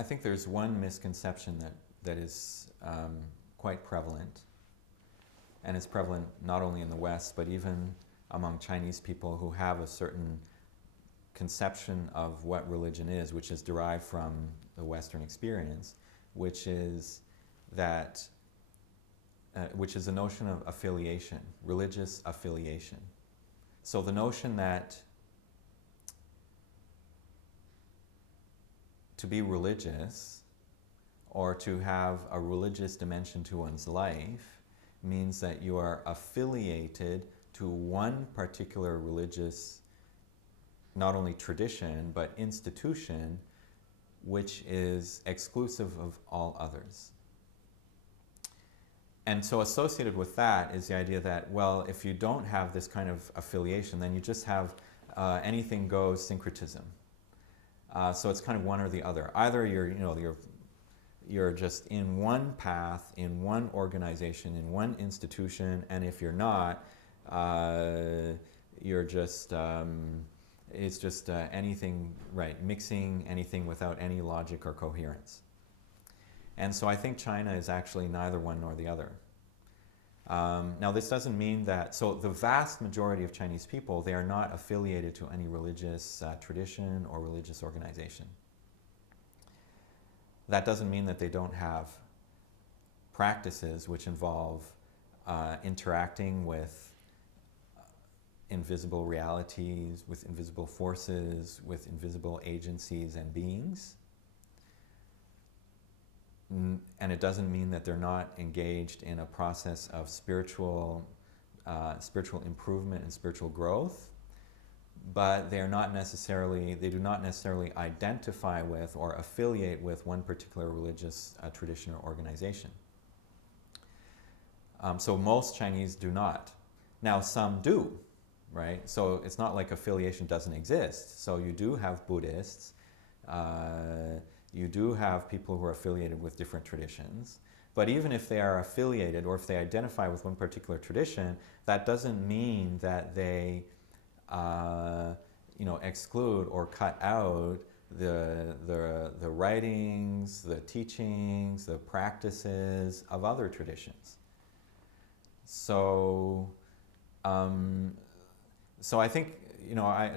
I think there's one misconception that is quite prevalent, and it's prevalent not only in the West, but even among Chinese people who have a certain conception of what religion is, which is derived from the Western experience, which is that, which is the notion of affiliation, religious affiliation. So the notion that to be religious or to have a religious dimension to one's life means that you are affiliated to one particular religious, not only tradition, but institution, which is exclusive of all others. And so associated with that is the idea that, well, if you don't have this kind of affiliation, then you just have anything goes syncretism. So it's kind of one or the other. Either you're just in one path, in one organization, in one institution, and if you're not, you're just it's just anything, right, mixing anything without any logic or coherence. And so I think China is actually neither one nor the other. Now this doesn't mean that, so the vast majority of Chinese people, they are not affiliated to any religious tradition or religious organization. That doesn't mean that they don't have practices which involve interacting with invisible realities, with invisible forces, with invisible agencies and beings. And it doesn't mean that they're not engaged in a process of spiritual improvement and spiritual growth, but they do not necessarily identify with or affiliate with one particular religious tradition or organization. So most Chinese do not. Now some do, right? So it's not like affiliation doesn't exist. So you do have Buddhists, you do have people who are affiliated with different traditions, but even if they are affiliated or if they identify with one particular tradition, that doesn't mean that they exclude or cut out the writings, the teachings, the practices of other traditions. So I think,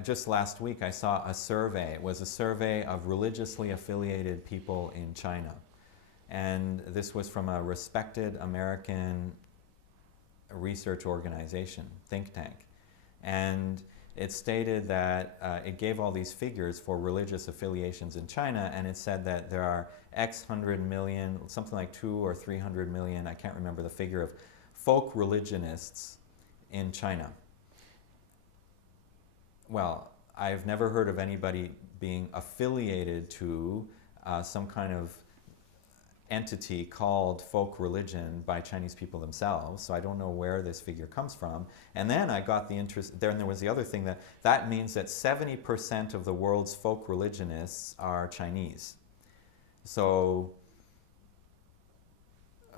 just last week I saw a survey. It was a survey of religiously affiliated people in China. And this was from a respected American research organization, think tank. And it stated that it gave all these figures for religious affiliations in China, and it said that there are X hundred million, something like 200 or 300 million, I can't remember the figure, of folk religionists in China. Well, I've never heard of anybody being affiliated to some kind of entity called folk religion by Chinese people themselves, so I don't know where this figure comes from. And then I got the interest, there was the other thing, that means that 70% of the world's folk religionists are Chinese. So,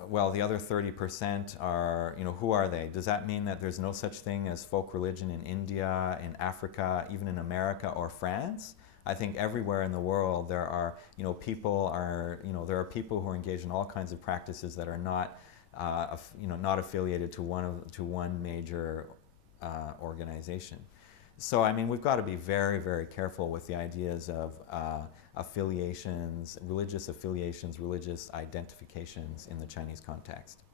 well, the other 30% are, who are they? Does that mean that there's no such thing as folk religion in India, in Africa, even in America or France? I think everywhere in the world there are, people who are engaged in all kinds of practices that are not, not affiliated to one major organization. So, I mean, we've got to be very, very careful with the ideas of affiliations, religious identifications in the Chinese context.